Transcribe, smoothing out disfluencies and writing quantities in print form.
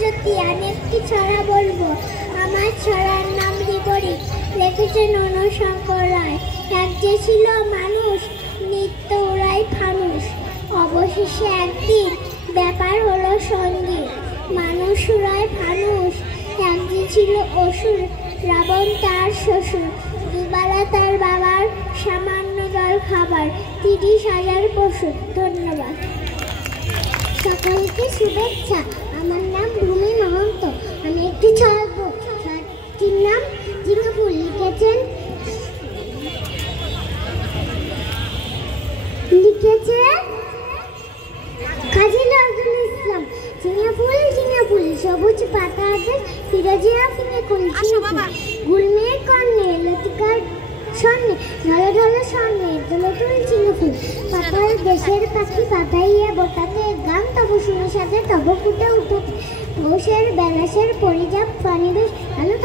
জ্যোতি আমি একটি ছড়া বলবো। আমার ছড়ার নাম বিপরীত, লিখেছেন অনুশঙ্কর রায়। এক যে ছিল মানুষ, নিত্য উড়াই ফানুষ, অবশেষে একদিন ব্যাপার হলো সঙ্গী। মানুষ উড়ায় ফানুষ, এক যে ছিল অসুর, রাবণ তার শ্বশুর। দুবেলা তার বাবার সামান্য জল খাবার, 30,000 পশু। ধন্যবাদ। সকলকে শুভেচ্ছা। আমার নাম ভূমি মহন্ত। আমি একটি ছড়া বলবো। ছড়াটির নাম ঝিঙে ফুল। লিখেছেন কাজী নজরুল ইসলাম। ঝিঙে ফুল সবুজ পাতাতে ফিরোজিয়া ফিঙে কুল। গুলমের কর্ণে লতিকার স্বর্ণে ঢলে ঢলে স্বর্ণে দোলতুল ঝিঙে ফুল। পাতাল দেশের পাখি পাতাইয়া বোটাতে গান তব শুনে সাথে তব ফুটে উঠোতে। পৌষের বেলাসের পরিজাপ পানিবেশ আলো